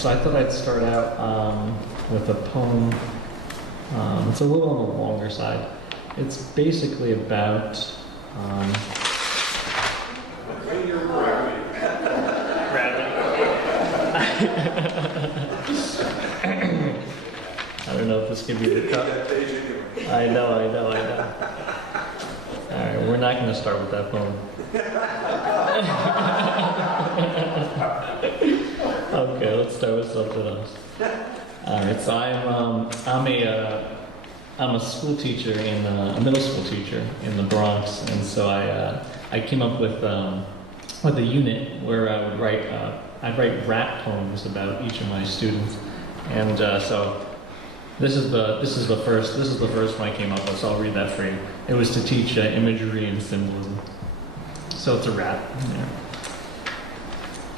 So I thought I'd start out with a poem. It's a little on the longer side. It's basically about gravity. I don't know if this can be the cut. I know. All right, we're not going to start with that poem. Okay, let's start with something else. All right, so I'm a school teacher a middle school teacher in the Bronx, and so I came up with a unit where I would I'd write rap poems about each of my students, and so this is the first one I came up with. So I'll read that for you. It was to teach imagery and symbolism. So it's a rap. Yeah.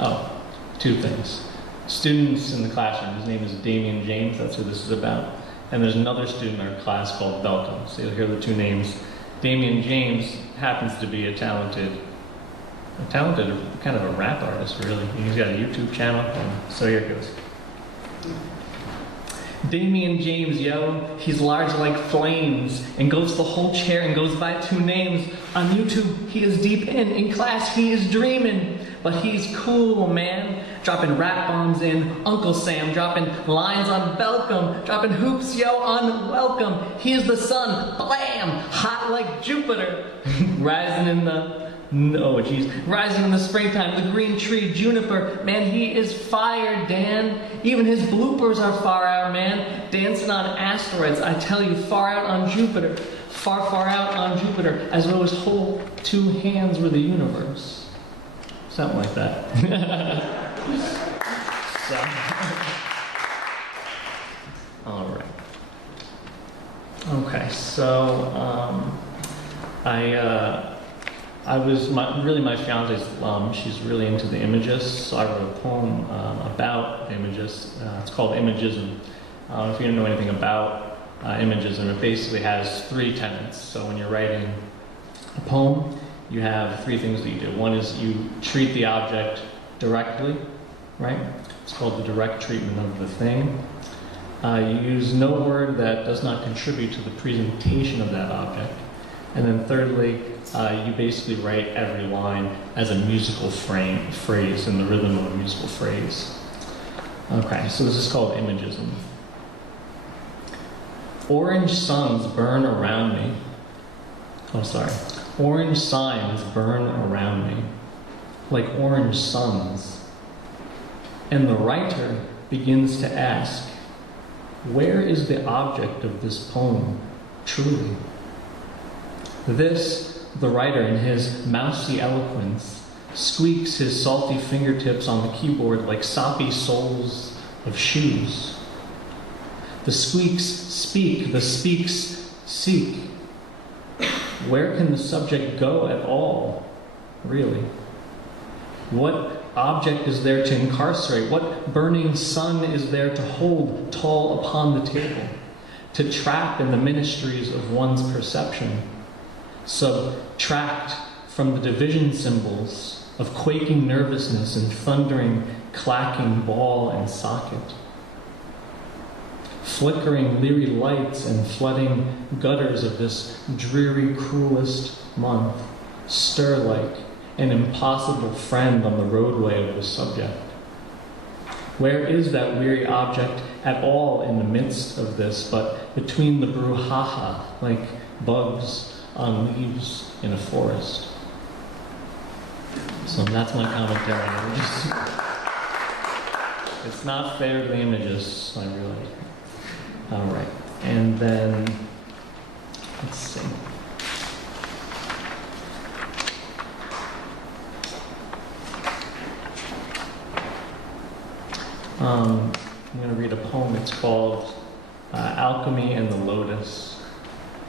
Oh, two things. Students in the classroom, his name is Damian James, that's who this is about. And there's another student in our class called Belton. So you'll hear the two names. Damian James happens to be a talented kind of a rap artist, really. He's got a YouTube channel, and so here it goes. Damian James, yo, he's large like flames and goes the whole chair and goes by two names. On YouTube, he is deep in class, he is dreaming. But he's cool, man. Dropping rap bombs in Uncle Sam, dropping lines on Belcom, dropping hoops, yo, unwelcome. He is the sun, blam, hot like Jupiter. Rising in the springtime, the green tree, juniper. Man, he is fire, Dan. Even his bloopers are far out, man. Dancing on asteroids, I tell you, far out on Jupiter. Far, far out on Jupiter, as though his whole two hands were the universe. Something like that. All right. Okay, so my fiance's she's really into the images, so I wrote a poem about images. It's called Imagism. If you don't know anything about Imagism, it basically has three tenets. So when you're writing a poem, you have three things that you do. One is you treat the object directly, right? It's called the direct treatment of the thing. You use no word that does not contribute to the presentation of that object. And then thirdly, you basically write every line as a musical phrase in the rhythm of a musical phrase. Okay, so this is called Imagism. Orange suns burn around me. Orange signs burn around me, like orange suns. And the writer begins to ask, where is the object of this poem, truly? This, the writer in his mousy eloquence, squeaks his salty fingertips on the keyboard like soppy soles of shoes. The squeaks speak, the speaks seek. Where can the subject go at all, really? What object is there to incarcerate? What burning sun is there to hold tall upon the table, to trap in the ministries of one's perception? Subtract from the division symbols of quaking nervousness and thundering, clacking ball and socket. Flickering leery lights and flooding gutters of this dreary, cruelest month stir like an impossible friend on the roadway of the subject. Where is that weary object at all in the midst of this, but between the brouhaha, like bugs on leaves in a forest? So that's my commentary. It's not fair to the images, I realize. All right, and then, let's see. I'm going to read a poem. It's called Alchemy and the Lotus.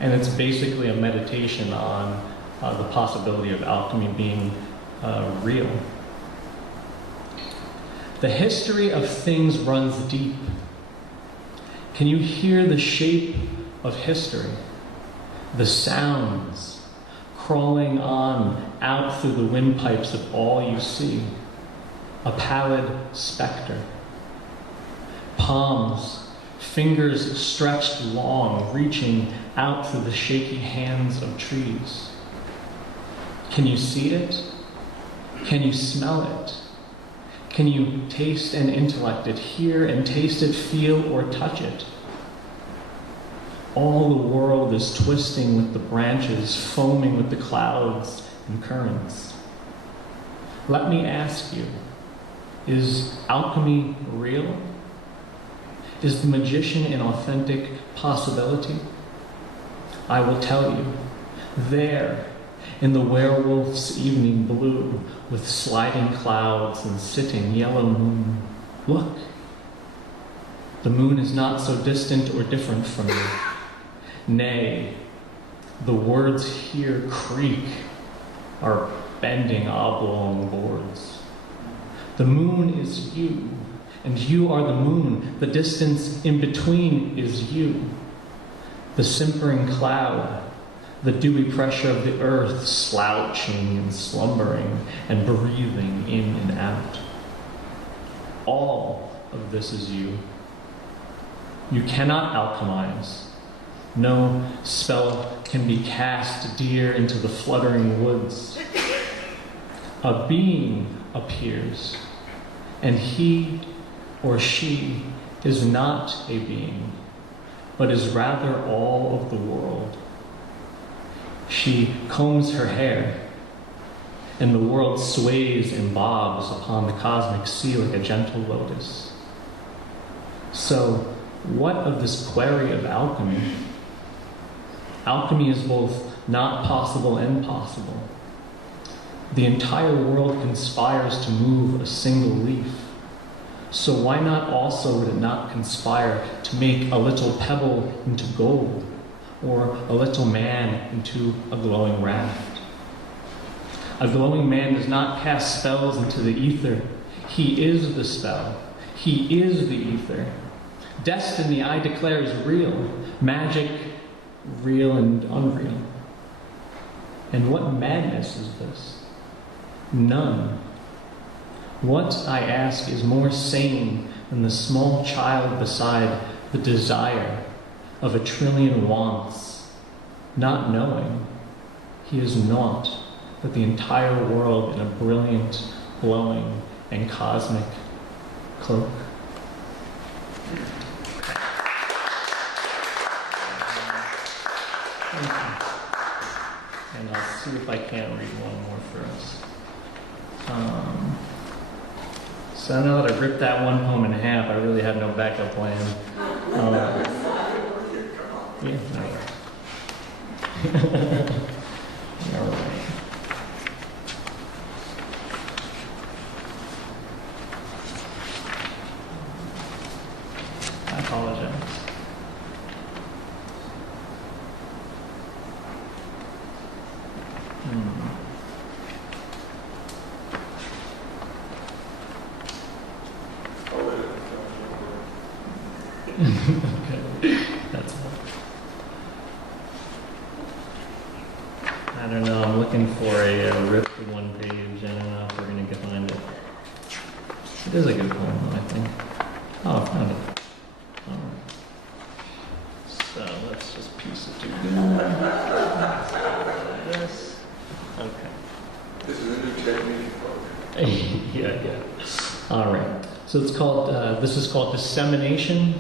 And it's basically a meditation on the possibility of alchemy being real. The history of things runs deep. Can you hear the shape of history? The sounds crawling on out through the windpipes of all you see. A pallid specter. palms, fingers stretched long, reaching out through the shaky hands of trees. Can you see it? Can you smell it? Can you taste and intellect it, hear and taste it, feel or touch it? All the world is twisting with the branches, foaming with the clouds and currents. Let me ask you, is alchemy real? Is the magician an authentic possibility? I will tell you, there, in the werewolf's evening blue, with sliding clouds and sitting yellow moon, look. The moon is not so distant or different from you. Nay, the words here creak, are bending oblong boards. The moon is you, and you are the moon. The distance in between is you. The simpering cloud, the dewy pressure of the earth slouching and slumbering and breathing in and out. All of this is you. You cannot alchemize. No spell can be cast dear into the fluttering woods. A being appears, and he or she is not a being, but is rather all of the world. She combs her hair, and the world sways and bobs upon the cosmic sea like a gentle lotus. So, what of this query of alchemy? Alchemy is both not possible and possible. The entire world conspires to move a single leaf. So why not also would it not conspire to make a little pebble into gold, or a little man into a glowing raft? A glowing man does not cast spells into the ether. He is the spell. He is the ether. Destiny, I declare, is real. Magic, real and unreal. And what madness is this? None. What, I ask, is more sane than the small child beside the desire of a trillion wants, not knowing he is naught but the entire world in a brilliant, glowing, and cosmic cloak? Thank you. And I'll see if I can't read one more for us. So now that I've ripped that one poem in half, I really have no backup plan. Yeah, all right. I apologize. Okay. That's fine. I don't know, I'm looking for a ripped one page. I don't know if we're going to find it. It is a good poem, I think. Oh, I found it. Alright. So let's just piece it together. This. Okay. This is a new technique. Yeah. Alright. So it's called, this is called Dissemination,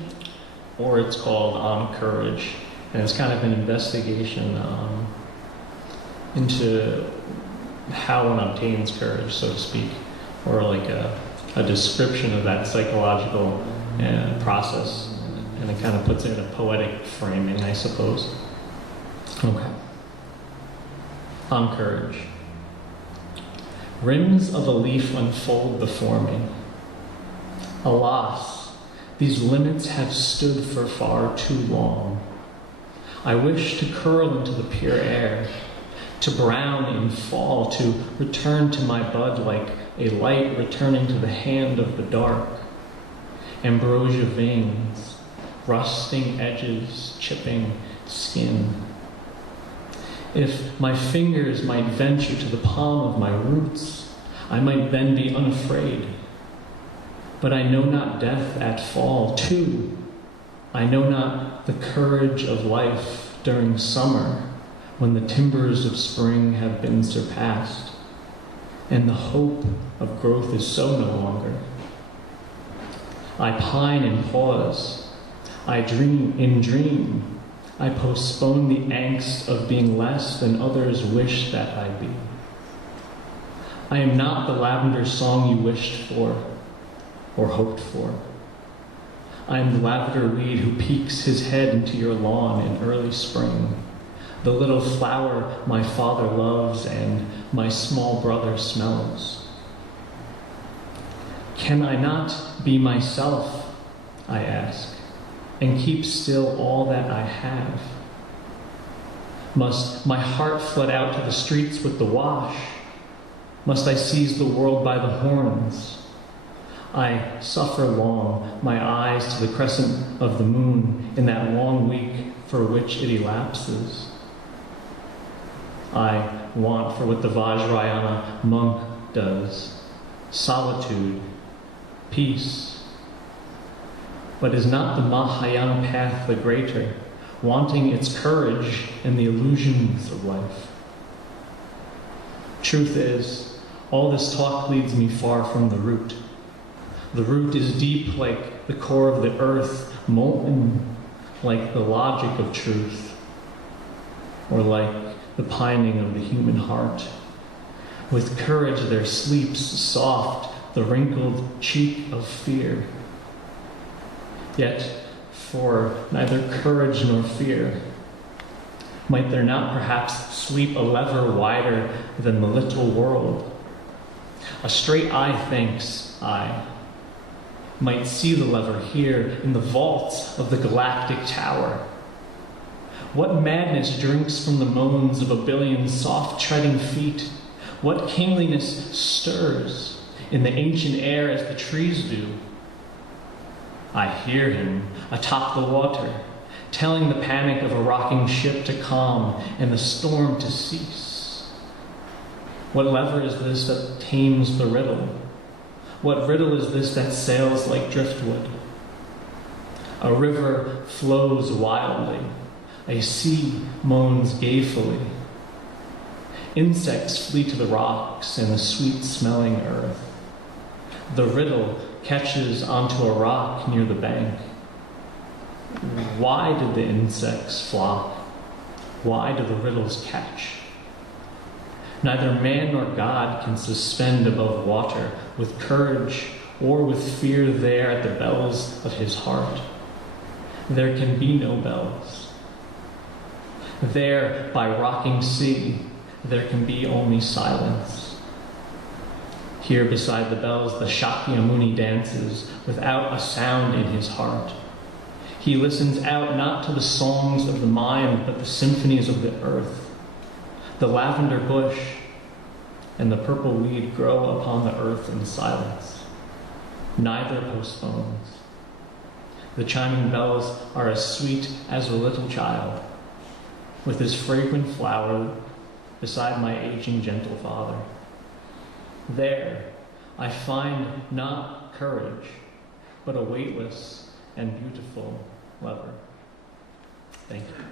or it's called On Courage. And it's kind of an investigation into how one obtains courage, so to speak, or like a description of that psychological process. And it kind of puts it in a poetic framing, I suppose. Okay. On Courage. Rims of a leaf unfold before me. Alas, these limits have stood for far too long. I wish to curl into the pure air, to brown in fall, to return to my bud like a light returning to the hand of the dark. Ambrosia veins, rusting edges, chipping skin. If my fingers might venture to the palm of my roots, I might then be unafraid. But I know not death at fall. 2, I know not the courage of life during summer, when the timbers of spring have been surpassed, and the hope of growth is so no longer. I pine and pause. I dream. I postpone the angst of being less than others wish that I be. I am not the lavender song you wished for or hoped for. I am the lavender weed who peeks his head into your lawn in early spring, the little flower my father loves and my small brother smells. Can I not be myself, I ask, and keep still all that I have? Must my heart flood out to the streets with the wash? Must I seize the world by the horns? I suffer long, my eyes to the crescent of the moon in that long week for which it elapses. I want for what the Vajrayana monk does, solitude, peace. But is not the Mahayana path the greater, wanting its courage and the illusions of life? Truth is, all this talk leads me far from the root. The root is deep like the core of the earth, molten like the logic of truth, or like the pining of the human heart. With courage there sleeps soft the wrinkled cheek of fear. Yet, for neither courage nor fear, might there not perhaps sleep a lever wider than the little world? A straight eye thinks, I might see the lever here in the vaults of the galactic tower. What madness drinks from the moans of a billion soft-treading feet? What kingliness stirs in the ancient air as the trees do? I hear him atop the water, telling the panic of a rocking ship to calm and the storm to cease. What lever is this that tames the riddle? What riddle is this that sails like driftwood? A river flows wildly. A sea moans gayfully. Insects flee to the rocks and the sweet-smelling earth. The riddle catches onto a rock near the bank. Why did the insects flock? Why do the riddles catch? Neither man nor God can suspend above water with courage or with fear there at the bells of his heart. There can be no bells. There, by rocking sea, there can be only silence. Here beside the bells, the Shakyamuni dances without a sound in his heart. He listens out not to the songs of the mind, but the symphonies of the earth. The lavender bush and the purple weed grow upon the earth in silence. Neither postpones. The chiming bells are as sweet as a little child, with his fragrant flower beside my aging gentle father. There, I find not courage, but a weightless and beautiful lever. Thank you.